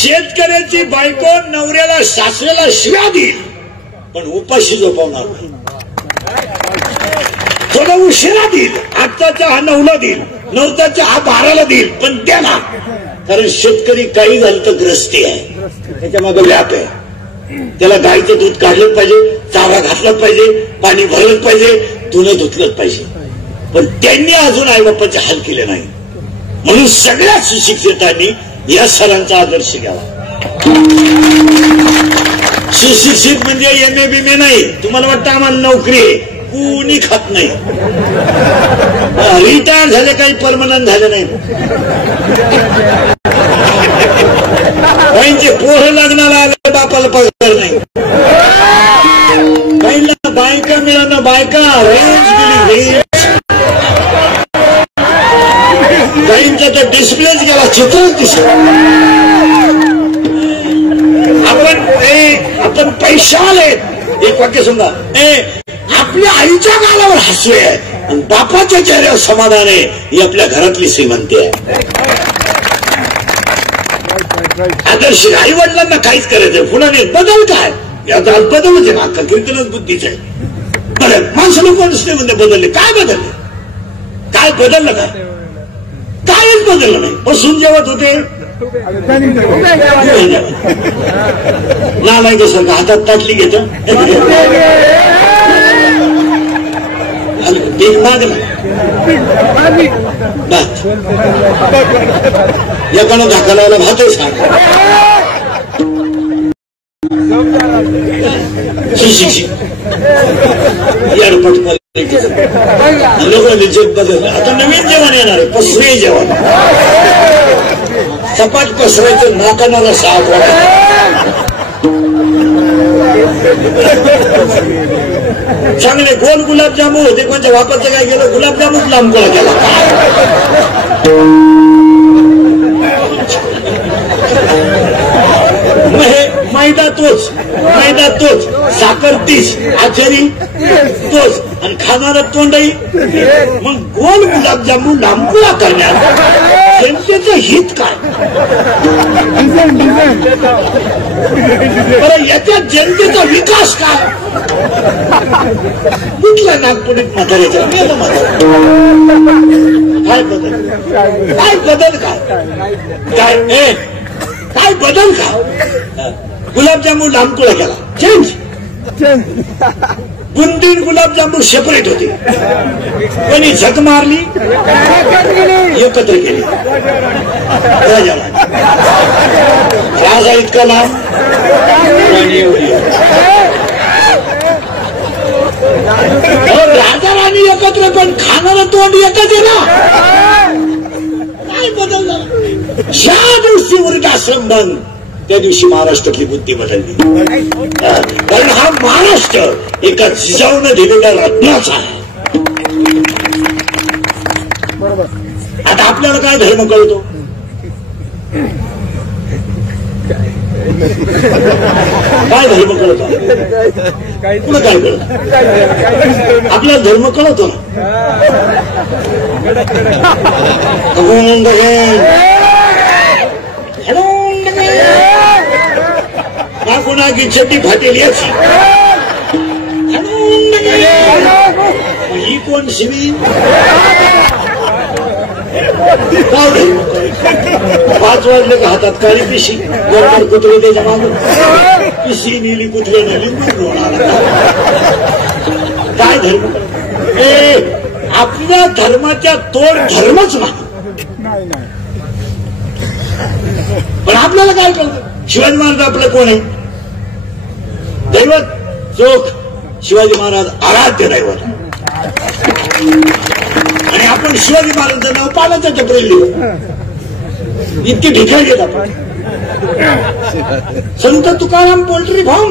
शेतकऱ्याची बायको नवऱ्याला सासऱ्याला शिव्या देईल पण उपाशी झोपवणार नाही. थोडा उशिरा देईल, 8चा हा 9ला देईल, 9चा हा 12ला देईल, पण द्या. कारण शेतकरी काही झालं तर ग्रस्ती आहे, त्याच्या मागे व्याप आहे. त्याला गाईचं दूध काढलं पाहिजे, चारा घातलाच पाहिजे, पाणी भरलंच पाहिजे, धुणं धुतलंच पाहिजे. पण त्यांनी अजून आईबापाचे हाल केले नाही. म्हणून सगळ्या सुशिक्षितांनी या सरांचा आदर्श घ्यावा. सुशिक्षित म्हणजे MA BMA नाही. तुम्हाला वाटतं आम्हाला नोकरी आहे, कुणी खात नाही. रिटायर झाले, काही परमनंट झाले नाही. काहींचे पोरं लग्नाला आले, बापाला पगार नाही. काहींना बायका मिळालं, बायका रेंज गेली, रेंज. काहींचा तर डिस्प्लेच गेला, चित्रच दिसत. आपण पैशावाले. एक वाक्य समजा, आपल्या आईच्या गालावर हसू आहे आणि बापाच्या चेहऱ्यावर समाधान आहे, ही आपल्या घरातली श्रीमंती आहे. आदर्श आई वडिलांना काहीच करायचंय, पुन्हा बदल काय याचा बदलच आहे ना, अख्खा कीर्तनच बुद्धीच आहे. बरं, माणसाला कोणच नाही म्हणते बदलले. काय बदलले? काय बदललं? काय काहीच बदललं नाही. बसून जेवत होते, नालायक सारखं हातात ताटली घेत, एक मागला एकानं धाका लावला, भातच सांग. सुशिक्षित याडपट लोकांनी जग बदललं. आता नवीन जेवण येणार आहे, पसरे जेवण. सपाट पसरायचं, नाकानाला साप वाटत. चांगले गोल गुलाबजामून होते, कोणत्या वापरचं काय केलं, गुलाबजामून लांब गोळा केला. मैदा तोच, साखर तीच, आचारी तोच, आणि खाणारा तोंडही. मग गोल गुलाबजामून लांब गोळा करण्यात जनतेचं हित काय? बरं, याच्यात जनतेचा विकास काय? कुठल्या नागपुरीत म्हाताऱ्याच्या काय बदल? काय बदल? काय बदल? काय गुलाबजामुन लांबकुळा केला, चेंज. बुंदी गुलाबजामुन सेपरेट होते, कोणी झक मारली एकत्र केली. राजा इतका लांब, राजा राणी एकत्र, पण खाणारं तोंड एकच आहे ना. काय बदल झाला? ज्या दिवशी वृद्धाश्रम बंद, त्या दिवशी महाराष्ट्रातली बुद्धी बदलली. कारण हा महाराष्ट्र एका जिजाऊने दिलेल्या रत्नाचा आहे. आता आपल्याला काय धर्म कळतो? काय धर्म कळतो? पुन्हा काय कळत? आपल्याला धर्म कळतो ना. कुणा की चड्डी फाटेल याची, ही कोण शिवी? 5 वाजले का हातात काळी पिशी, गोरगार कुत्रे त्याच्या मागून, पिशी नेली, कुत्रे नेली, काय धर्म? आपल्या धर्माच्या तोड धर्मच नाही. पण आपल्याला काय कळतं? शिवाजी महाराज आपलं कोण आहे? दैवत. चोख. शिवाजी महाराज आराध्य दैवत. आणि आपण शिवाजी महाराजांचं नाव पालाच्या टपरीला लिहू, इतकी ढिकाळ घेत आपण. संत तुकाराम पोल्ट्री फार्म,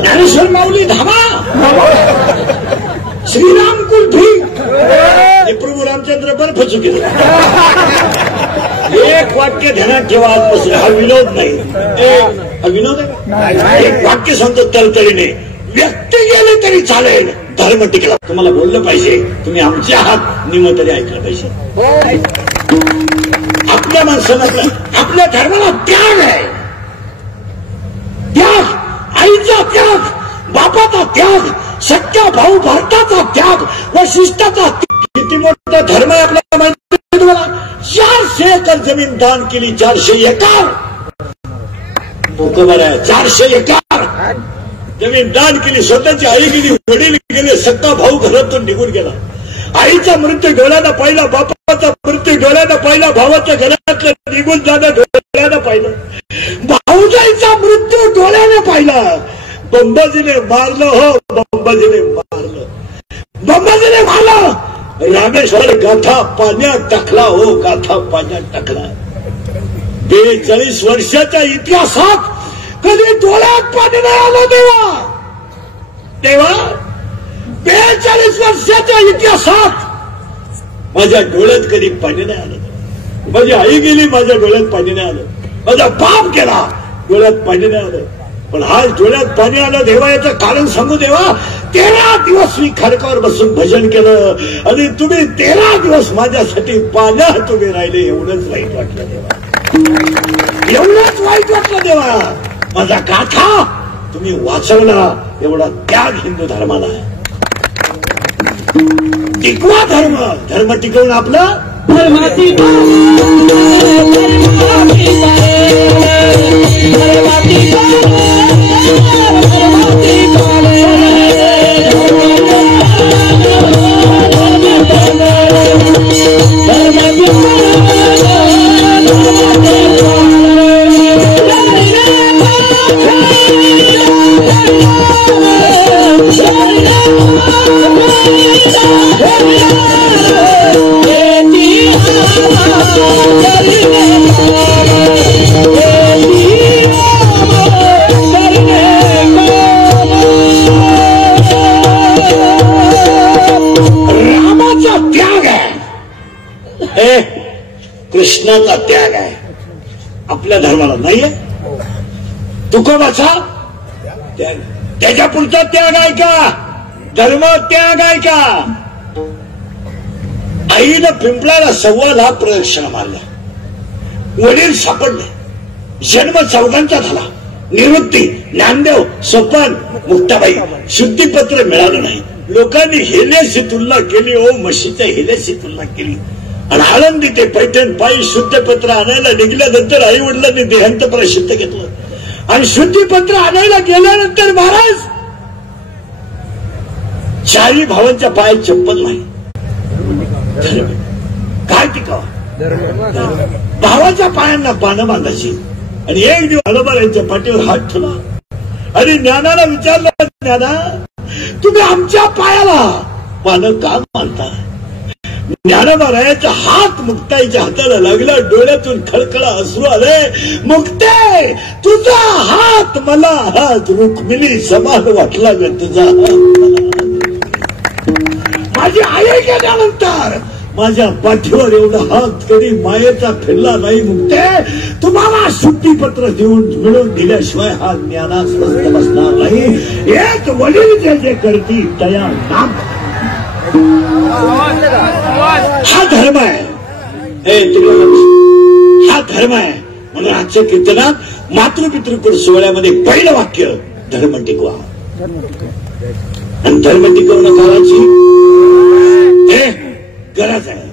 ज्ञानेश्वर माऊली धाबा, श्रीराम कुल्फी, प्रभू रामचंद्र बर्फ चुकीचं. एक वाक्य ध्यानात ठेवा आजपासून, हा विनोद नाही. हा विनोद आहे? एक वाक्य सांगतो तळतळीने, व्यक्ती गेले तरी चालेल, धर्म टिकला. तुम्हाला बोललं पाहिजे, तुम्ही आमचे आहात, निम तरी ऐकलं पाहिजे. आपल्या माणसाला आपल्या धर्माला त्याग आहे. त्याग, आईचा त्याग, बापाचा त्याग, सख्या भाऊ भारताचा त्याग, वशिष्ठाचा. किती मोठा धर्म आहे आपल्याला माहिती आहे तुम्हाला? 400 एकर जमीन दान केली. 400 एकर बरं आहे. 400 एकर जमीन दान केली. स्वतःची आई गेली, वडील गेले, सख्खा भाऊ घरातून निघून गेला. आईचा मृत्यू डोळ्यानं पाहिला, बापाचा मृत्यू डोळ्यानं पाहिला, भावाच्या घरातलं निघून जाणं डोळ्यानं पाहिलं, भाऊजाईचा मृत्यू डोळ्यानं पाहिला. बंबाजीने मारलं, हो बंबाजीने मारलं, बंबाजीने मारलं. रामेश्वर गाथा पाण्यात टाकला, हो गाथा पाण्यात टाकला. 42 वर्षाच्या इतिहासात कधी डोळ्यात पाणी नाही आलं तेव्हा. 42 वर्षाच्या इतिहासात माझ्या डोळ्यात कधी पाणी नाही आलं. माझी आई गेली, माझ्या डोळ्यात पाणी नाही आलं. माझा बाप गेला, डोळ्यात पाणी नाही आलं. पण आज डोळ्यात पाणी आलं देवा, याचं कारण सांगू देवा. 13 दिवस मी खडकावर बसून भजन केलं आणि तुम्ही 13 दिवस माझ्यासाठी पाण्यात उभे राहिले. एवढंच वाईट वाटलं देवा, एवढंच वाईट वाटलं देवा. माझा गाथा तुम्ही वाचवला. एवढा त्याग हिंदू धर्माला आहे. टिकवा धर्म, धर्म टिकवून आपला कृष्णाचा त्याग आहे. आपल्या धर्माला नाहीये. तुकोबाचा त्याग, त्याच्या पुढचा त्याग आहे का? धर्म त्याग आहे का? आईनं पिंपळाला 1.25 लाख प्रदक्षिणा मारल्या. वडील सापडले. जन्म 14चा झाला. निवृत्ती, ज्ञानदेव, सोपान, मुक्ताबाई. शुद्धीपत्र मिळालं नाही. लोकांनी हेल्याशी तुलना केली. ओ म्हशीच्या हेल्याशी तुलना केली. आणि आळंदी ते पैठण पायी शुद्धपत्र आणायला निघाल्यानंतर आई वडिलांनी देहांत प्रसिद्ध घेतलं. आणि शुद्धीपत्र आणायला गेल्यानंतर महाराज 4 भावांच्या पायात चप्पल नाही. काय टिकावा? भावाच्या पायांना पानं बांधायची. आणि एक दिवस हनुमान यांच्या पाठीवर हात ठेवला आणि ज्ञानाला विचारलं, ज्ञाना तुम्ही आमच्या पायाला पानं का बांधता? ज्ञानोबारायाचा हात मुक्ताईच्या हाताला लागला. डोळ्यातून खळखळा अश्रू आले. मुक्ते, तुझा हात मला हात रुक्मिणी समान वाटला ग. तुझा हात माझी आई गेल्यानंतर माझ्या पाठीवर एवढा हात कधी मायेचा फिरला नाही. मुक्ते, तुम्हाला शुद्धीपत्र देऊन मिळवून दिल्याशिवाय हा ज्ञाना स्वस्थ बसणार नाही. एक वडील जे जे करती तया नाम. हा धर्म आहे. हा धर्म आहे. म्हणून आजच्या कीर्तनात मातृपितृकुल सोहळ्यामध्ये पहिलं वाक्य धर्म टिकवा. आणि धर्म टिकवणं काळाची गरज आहे.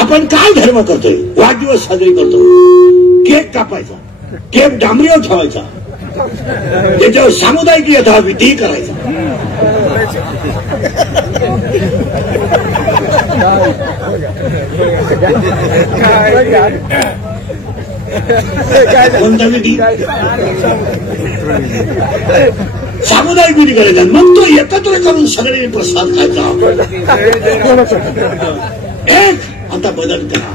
आपण काय धर्म करतोय? वाढदिवस साजरी करतो. केक कापायचा, केक डांबरीवर ठेवायचा, त्याच्यावर सामुदायिक यथाविधी करायचा. कोणता विधी? सामुदायिक विधी करायचा. मग तो एकत्र करून सगळ्यांनी प्रसाद खायचा. एक आता बदल करा.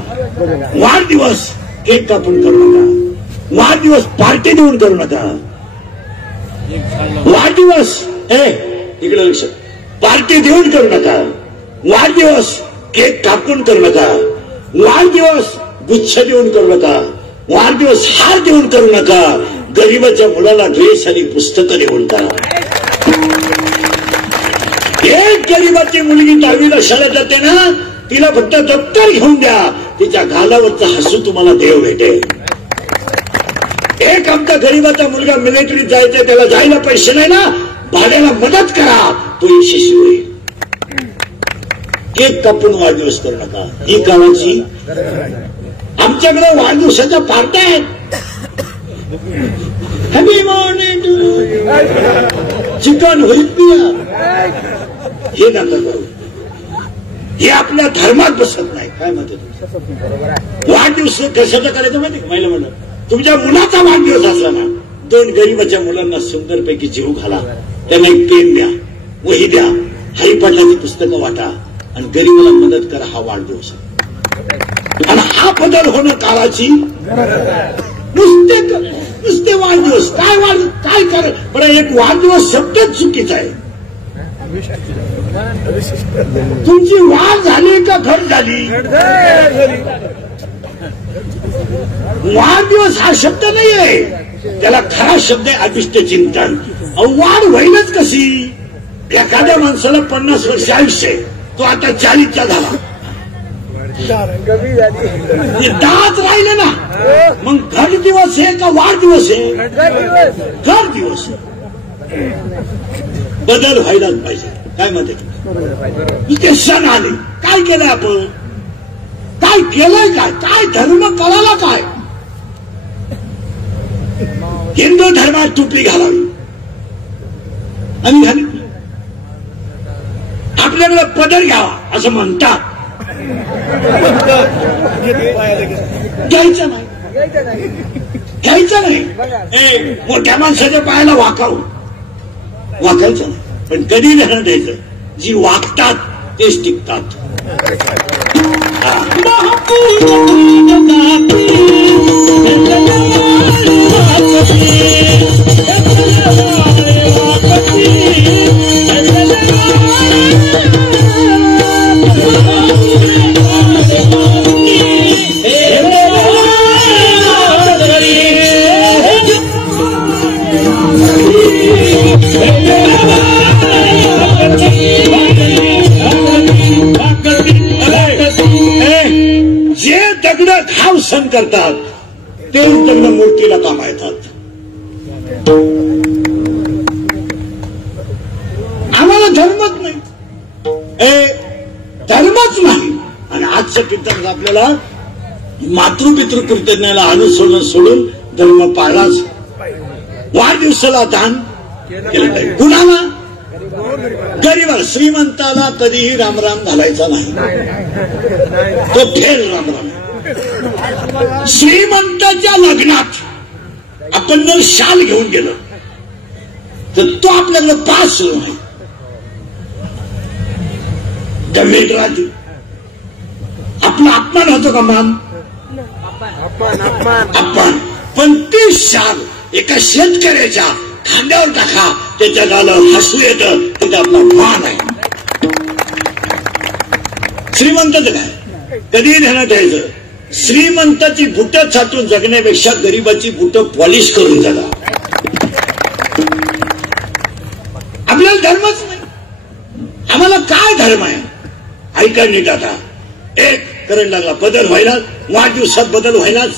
वाढदिवस केक कापून करू नका. वाढदिवस पार्टी देऊन करू नका. वाढदिवस इकडे लक्ष, पार्टी देऊन करू नका. वाढदिवस केक कापून करू नका. वाढदिवस गुच्छ देऊन करू नका. वाढदिवस हार देऊन करू नका. गरीबाच्या मुलाला ड्रेस आणि पुस्तकं देऊन करा. एक गरीबाची मुलगी 10वीला शाळेत जाते ना, तिला फक्त दप्तर घेऊन द्या, तिच्या गालावरचं हसू तुम्हाला देव भेटेल. एक आमचा गरीबाचा मुलगा मिलिटरीत जायचा, त्याला जायला पैसे नाही ना, भाड्याला मदत करा, तो यशस्वी होईल. केक कापून वाढदिवस करू नका, ही कामाची. आमच्याकडे वाढदिवसाच्या पार्ट्या आहेत. हॅपी मॉर्निंग चिकन होईल पिया, हे नका करू. हे आपल्या धर्मात बसत नाही. काय म्हणतो वाढदिवस कशाचा करायचं माहिती? महिला म्हणलं तुमच्या मुलाचा वाढदिवस असला ना, 2 गरीबाच्या मुलांना सुंदरपैकी जीव घाला, त्यांना एक पेन द्या, वही द्या, हरिपाठाची पुस्तकं वाटा आणि गरीबाला मदत करा. हा वाढदिवस आणि हा बदल होणं काळाची. नुसते वाढदिवस काय कर बरं. एक वाढदिवस शब्दच चुकीचा आहे. तुमची वाढ झाली का घट झाली? वाढदिवस हा शब्द नाही आहे, त्याला खरा शब्द आहे अभिष्ट चिंतन. वाढ होईलच कशी? एखाद्या माणसाला 50 वर्ष आयुष्य आहे, तो आता 40चा झाला, 10च राहिले ना, मग घट दिवस आहे का वाढदिवस आहे? घट दिवस. बदल व्हायलाच पाहिजे. काय म्हणते? इथे सण आले, काय केलं आपण? काय केलंय? काय धर्म कळाला? काय हिंदू धर्मात टोपी घालावी आणि घाली, आपल्याकडे पदर घ्यावा असं म्हणतात. घ्यायचं नाही. मोठ्या माणसाच्या पायाला वाकायचं नाही, पण कधी ध्यानात द्यायचं, जी वागतात तेच टिकतात. जे दगड घाव सण करतात तेच दगड मूर्तीला कामा येतात. आम्हाला धर्मच नाही, धर्मच नाही. आणि आजच्या कीर्तनात आपल्याला मातृपितृ कीर्तनाला अनुसरण सोडून धर्म पाळलाच. वाढदिवसाला दान केलं पाहिजे. कुणाला? गरीबाला. श्रीमंताला कधीही रामराम घालायचा नाही, तो फेर रामराम. श्रीमंताच्या लग्नात आपण जर शाल घेऊन गेलो तर तो आपल्याला पास नाही. गमेट राहते. आपला अपमान होतो का? मान अपमान. पण ती शाल एका शेतकऱ्याच्या खांद्यावर टाका, त्याच्या गालावर हसू येतं, त्याचा आपला मान आहे. श्रीमंताचं काय कधी ध्यानात ठेवायचं? श्रीमंताची बुटं छाटून जगण्यापेक्षा गरीबाची बुटं पॉलिश करून जगा. आपल्याला धर्मच नाही. आम्हाला काय धर्म आहे? ऐका नीट आता. एक करंट लागला, बदल व्हायला, वाढदिवसात बदल व्हायलाच,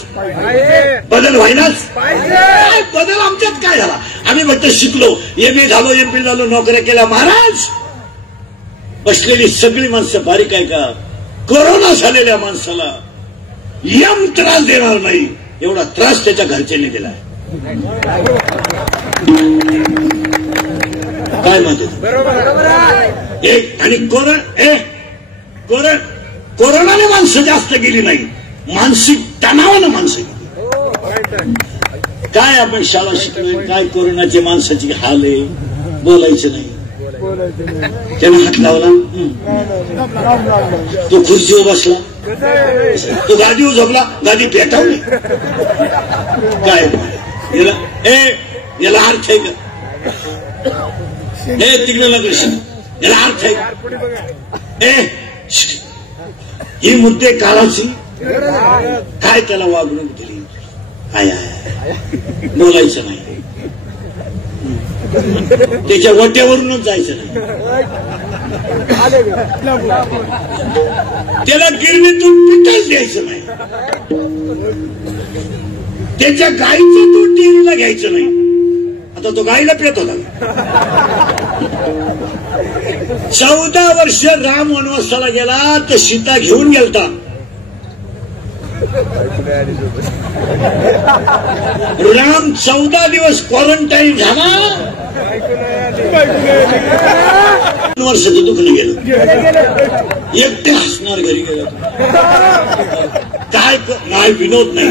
काय बदल आमच्यात काय झाला? आम्ही फक्त शिकलो, एमए झालो, एमपी झालो, नोकऱ्या केल्या. महाराज बसलेली सगळी माणसं बारीक आहे का? कोरोना झालेल्या माणसाला यम त्रास देणार नाही एवढा त्रास त्याच्या घरच्यांनी दिलाय. काय म्हणते? एक आणि कोरोनाने माणसं जास्त गेली नाही, मानसिक तणावानं माणसं गेली. काय आपण शाळा शिकलोय? काय कोरोनाची माणसाची हाल आहे, बोलायचं नाही. त्यानं हात लावला, तो खुर्चीवर बसला, तो गादीवर झोपला, गादी पेटावली. काय याला अर्थ आहे का? तिकडे कृष्ण याला अर्थ आहे का? ही मुद्दे काळाची काय त्याला वागणूक दिली? काय बोलायचं नाही. त्याच्या वट्यावरूनच जायचं नाही, त्याला गिरणीतून पिठच द्यायचं नाही, त्याच्या गाईचं दूध डेअरीला घ्यायचं नाही. आता तो गाईला पित होता. 14 वर्ष राम वनवासाला गेला तर सीता घेऊन गेलता. राम 14 दिवस क्वारंटाईन झाला, वर्षाचं दुखणं गेलं, एकटे हसणार घरी गेलं. काय नाही, विनोद नाही.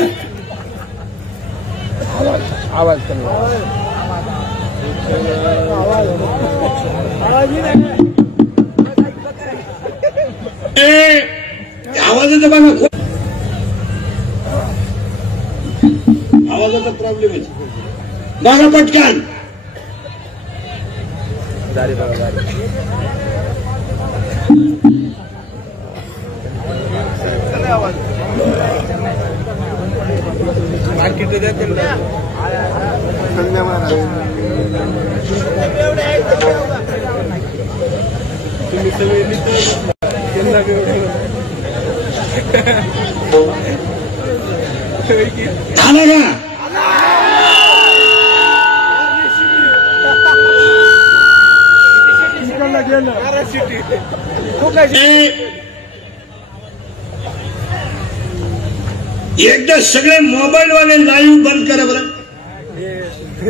आवाजाचा बघा, आवाजाचा प्रॉब्लेम आहे बघा पटकन. एकदा सगळे मोबाईल वाले लाईव्ह बंद करा बरं,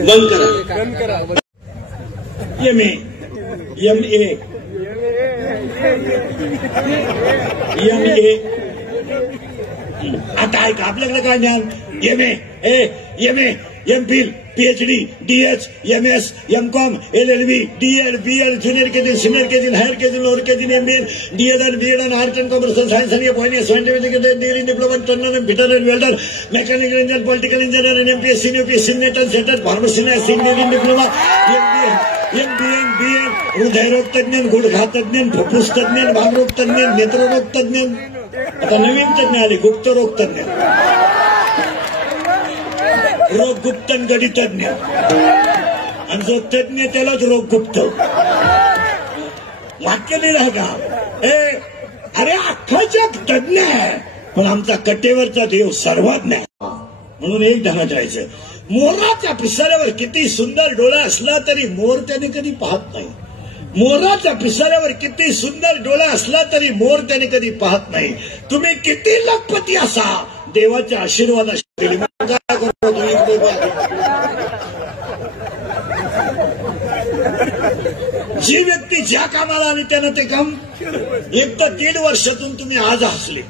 बंद करा. MA आता ऐका, आपल्याकडे काय ज्ञान? MA MPhil PhD DH MS MCom LLB DEd BEd junior KG senior KG higher KG lower KG MBA DEd and BEd and art and commerce and science and appointment scientific degree diploma turner and fitter and welder mechanical engineer political engineer and MPSC UPSC net and center pharmacy engineering diploma MBA BA हृदयरोग तज्ञ गुडघा तज्ञ फुफ्फुस तज्ञ भागरोग तज्ञ नेत्ररोग तज्ञ. आता नवीन तज्ञ आले, गुप्तरोग तज्ञ, रोग गुप्त गडी तज्ञ, आणि जो तज्ञ त्यालाच रोग गुप्त. वाक्य नाही राहा. अरे अख्खा जग तज्ञ आहे, पण आमचा कटेवरचा देव सर्वज्ञ आहे. म्हणून एक ध्यानात राहायचं, मोराच्या पिसाऱ्यावर किती सुंदर डोळा असला तरी मोर त्याने कधी पाहत नाही. मोराच्या पिसाऱ्यावर किती सुंदर डोळा असला तरी मोर त्याने कधी पाहत नाही. तुम्ही किती लखपती असा, देवाच्या आशीर्वादाशी जी व्यक्ती ज्या कामाला आली त्यानं ते काम एक तर 1.5 वर्षातून तुम्ही आज हसले,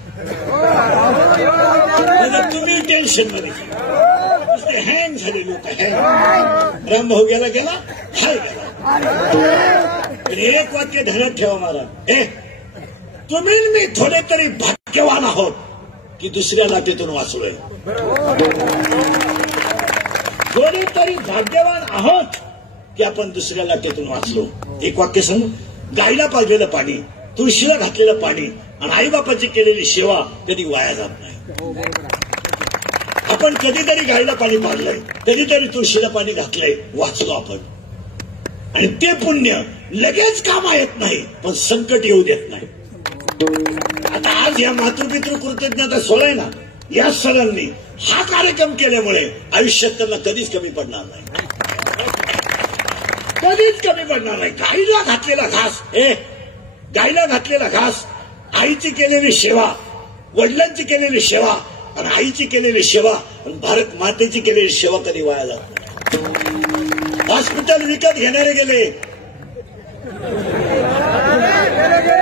तुम्ही टेन्शन मध्ये हँग झाले लोक. हँग रामभाऊ गेला हाय गेला. एक वाक्य ध्यानात ठेवा महाराज, तुम्ही मी थोडे तरी भाग्यवान आहोत की दुसऱ्या लाटेतून वाचलोय. थोडे तरी भाग्यवान आहोत की आपण दुसऱ्या लाटेतून वाचलो. एक वाक्य सांगू, गायला पाजलेलं पाणी, तुळशीला घातलेलं पाणी आणि आईबापाची केलेली सेवा कधी वाया जात नाही. आपण कधीतरी गायला पाणी पाजलंय, कधीतरी तुळशीला पाणी घातलंय, वाचलो आपण. आणि ते पुण्य लगेच कामा येत नाही, पण संकट येऊ देत नाही. आता आज या मातृपितृ कृतज्ञता सोहळा ना, या सणांनी हा कार्यक्रम केल्यामुळे आयुष्यात त्यांना कधीच कमी पडणार नाही, कधीच कमी पडणार नाही. गाईला घातलेला घास, गाईला घातलेला घास, आईची केलेली सेवा, वडिलांची केलेली सेवा आणि आईची केलेली सेवा आणि भारत मातेची केलेली सेवा कधी वाया जात नाही. हॉस्पिटल विकत घेणारे गेले,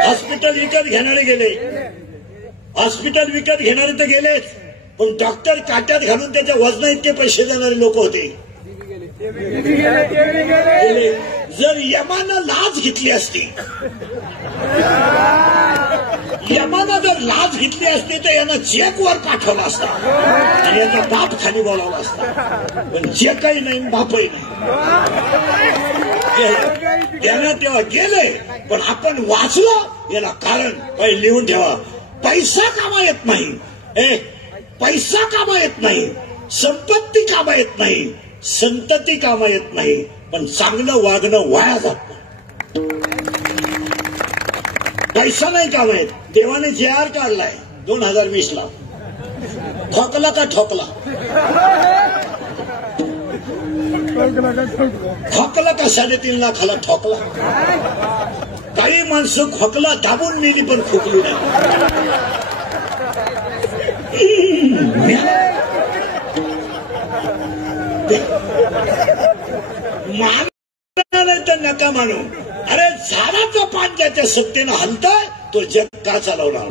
हॉस्पिटल विकत घेणारे गेले, हॉस्पिटल विकत घेणारे तर गेलेच, पण डॉक्टर काट्यात घालून त्याच्या वजना इतके पैसे देणारे लोक होते. जर यमानं लाच घेतली असती, यमानं जर लाच घेतली असती तर यांना चेकवर पाठवला असता आणि याचा बाप खाली बोलावला असता. पण चेकही नाही, बापही नाही. त्यानं तेव्हा गेले, पण आपण वाचलो. याला कारण पहिले लिहून ठेवा, पैसा कामा येत नाही, पैसा कामा येत नाही, संपत्ती कामा येत नाही, संतती कामा येत नाही, पण चांगलं वागणं वाया जात नाही. पैसा नाही काम आहे. देवाने JR काढलाय 2020 ला. ठोकला का ठोकला, ठोकला का 3.5 लाखाला ठोकला. काही माणसं खोकला दाबून मेली पण खोकली नाही. माना नाही तर नका मानू. अरे झाडाचा पान ज्याच्या सत्तेनं हलताय तो जग का चालवणार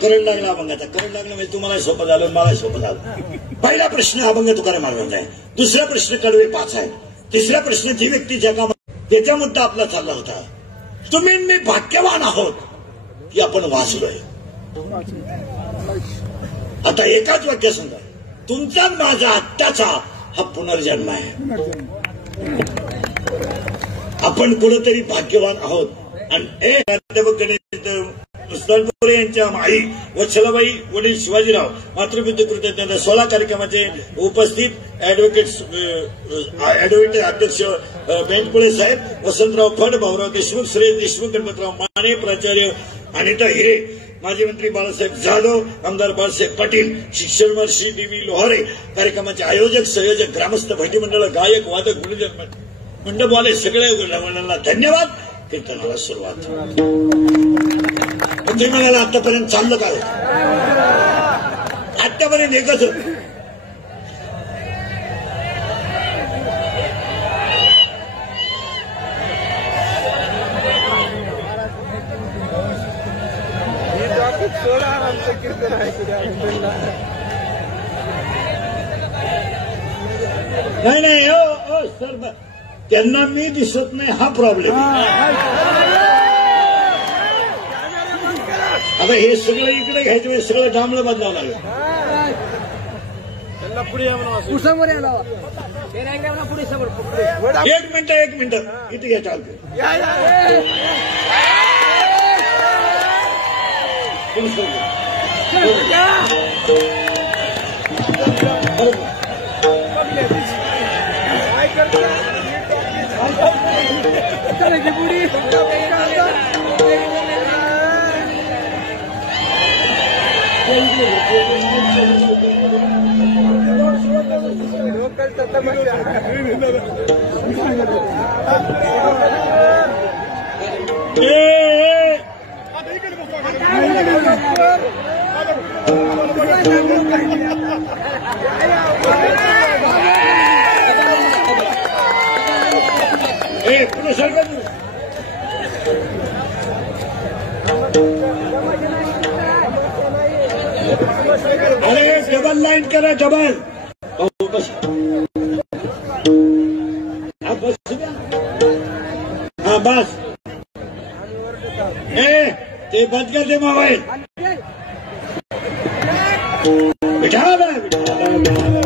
करंट लागला अभंगाचा. करंट लागला म्हणजे तुम्हाला सोपं झालं, मला सोपं झालं. पहिला प्रश्न अभंग तुकाराम महाराजांचा आहे. दुसरा प्रश्न कडवे 5 आहे. तिसरा प्रश्न जी व्यक्ती जगामध्ये त्याचा मुद्दा आपला चालला होता. तुम्ही मी भाग्यवान आहोत की आपण वाचलोय. आता एकाच वाक्य सांगा, तुमचा माझा आत्ताचा हा पुनर्जन्म आहे. आपण कुठेतरी भाग्यवान आहोत. आणि उस्मानपुरे यांच्या आई वत्सलाबाई वडील शिवाजीराव मातृबुद्धी कृतज्ञता 16 कार्यक्रमाचे उपस्थित ऍडव्होकेट अध्यक्ष बेंचपुळे साहेब, वसंतराव फड, भाऊराव देशमुख, सुरेश देशमुख, गणपतराव माने, प्राचार्य अनिता हिरे, माजी मंत्री बाळासाहेब जाधव, आमदार बाळासाहेब पाटील, शिक्षण मंत्री DV लोहारे, कार्यक्रमाचे आयोजक संयोजक, ग्रामस्थ, भैटी मंडळ, गायक, वादक, गुणजन मंडपवाले सगळ्या मंडळांना धन्यवाद. कीर्तनाला सुरुवात. तुम्ही म्हणाला आतापर्यंत चाललं काय? आतापर्यंत एकच होत. नाही हो सर, त्यांना मी दिसत नाही हा प्रॉब्लेम. आता हे सगळं इकडे घ्यायचं म्हणजे सगळं डांबलं बदलावं लागलं. एक मिनिट इथे घ्या. चालतो पुढे सरकार अरे डबल लाईन करा. डबल हा बस. ते बंद कर दे मोबाईल. विठाला विठाला विठाला